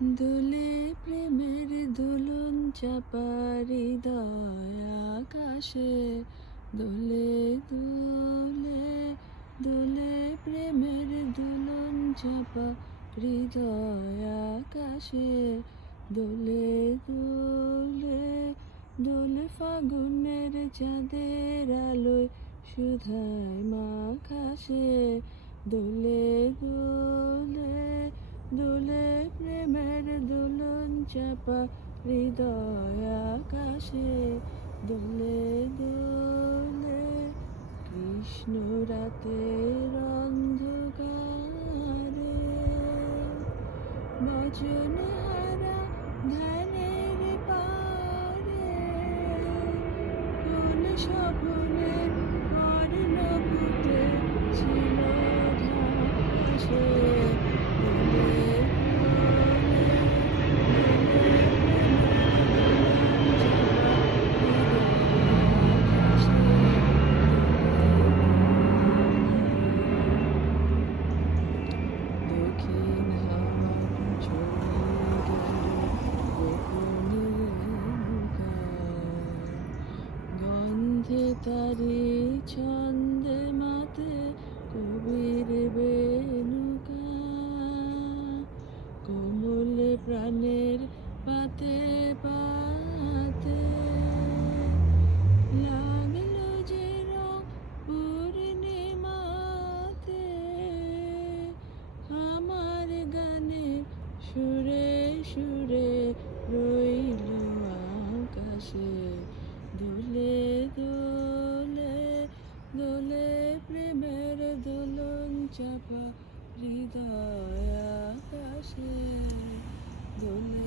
দোলে প্রেমের দোলন চাপা হৃদয় আকাশে, দোলে দোলে দোলে প্রেমের দোলন চাপা হৃদয় আকাশে, দোলে দোলে দোলে ফাগুনের চাঁদের আলোয় সুধায় মাখাসে, দোলে দোলে দোলে প্রেমের দোলন চাপা হৃদয় আকাশে, দোলে দোলে কৃষ্ণ রাতের অন্ধকারে, বচন হারা ধ্যানের পারে, কোন স্বপ্নের অর্ণবতে ছিল ঢাসে, দোলে দক্ষিণ হাওয়া ছড়িয়ে গেল গোপনে গন্ধে তারি ছন্দে মাতে কবির বেনুকা, কোমল প্রাণের পাতে পাতে লাগলো যে রং পূর্ণিমাতে, আমার গানের সুরে সুরে রইল আকাশে, দোলে দোলে দোলে প্রেমের দোলন চাপা হৃদয় আকাশে, দোলে